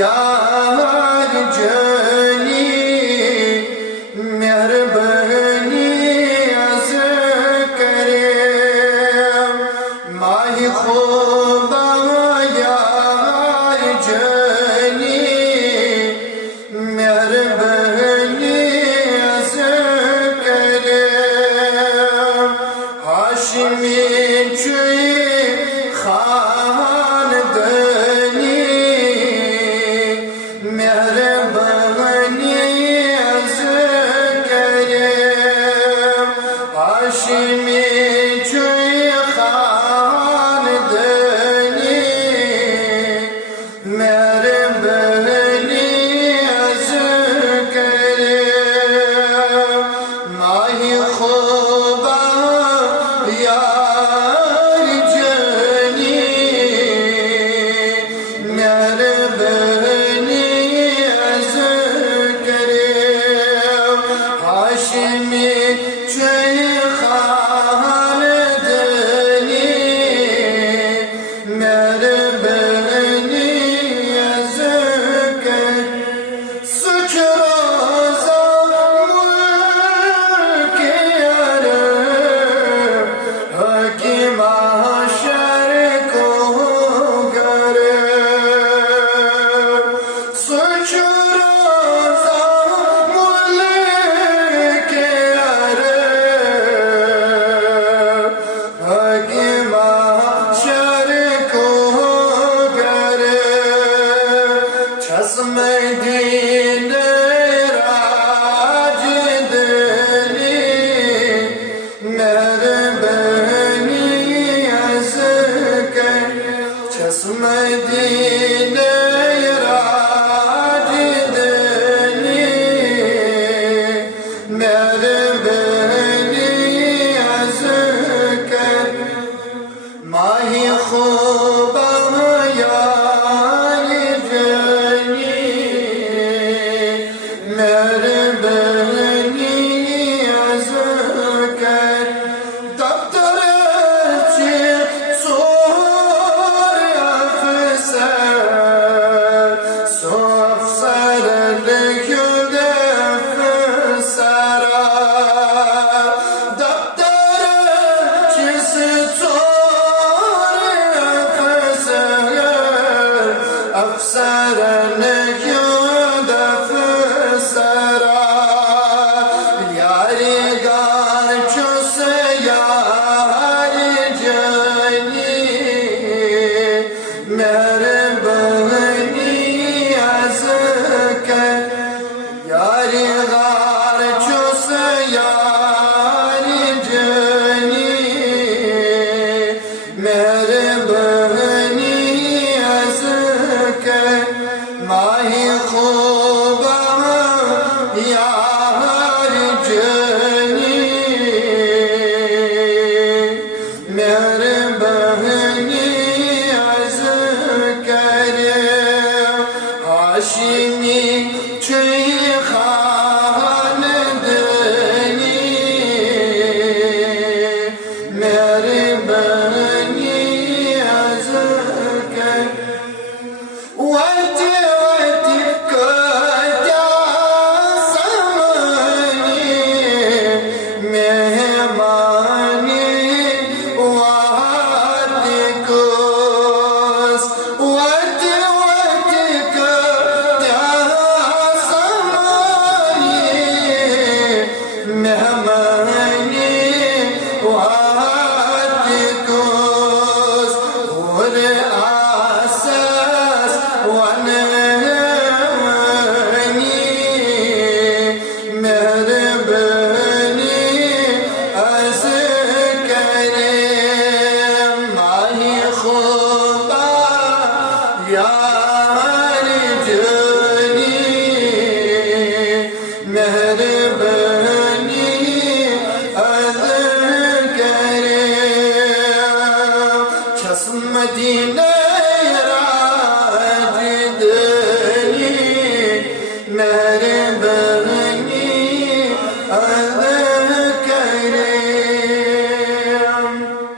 यार जानी मेहरबानी अज़ करे माही खुदा यार जानी मेहरबानी अज़ करे हाशिमी चुई खानदानी मेहरबानी अज़ करे हाशिमी चुई खानदानी मेहरबानी अज़ करे माही खुदा यार जानी मेहरबानी अज़ करे हाशिमी चुई खानदानी मेहरबानी अज़ करे सुच रोज़ा मुल्क अरब हकीम महशर को करे सुच रोज़ा मुल्क अरब हकीम महशर को करे चश्म दीन राजदनी मेहरबानी अज़ करे चश्म दीन राजदनी मेहरबानी अज़ करे माही खुदा यार जानी मेहरबानी अज़ करे दफ्तर चे सोर अफसर लिखो दफ्तरा दफ्तर चे अफसर लिखो दफ्तरा यारी गार चुस यार जानी मेहरबानी अज़ करे यारी गार चुस यार जानी मेहरबानी अज़ करे माही खुदा यार जानी मेहरबानी अज़ करे हाशिमी चुई खानदानी मेहरबानी अज़ करे वती वती कत्या समानी मेहमानी वातिकोस वती वती कत्या समानी मेहमानी वातिकोस और आसास वननी मेहरबानी अज़ करे माही खुदा यार जानी मेहरबानी अज़ करे चश्म दीन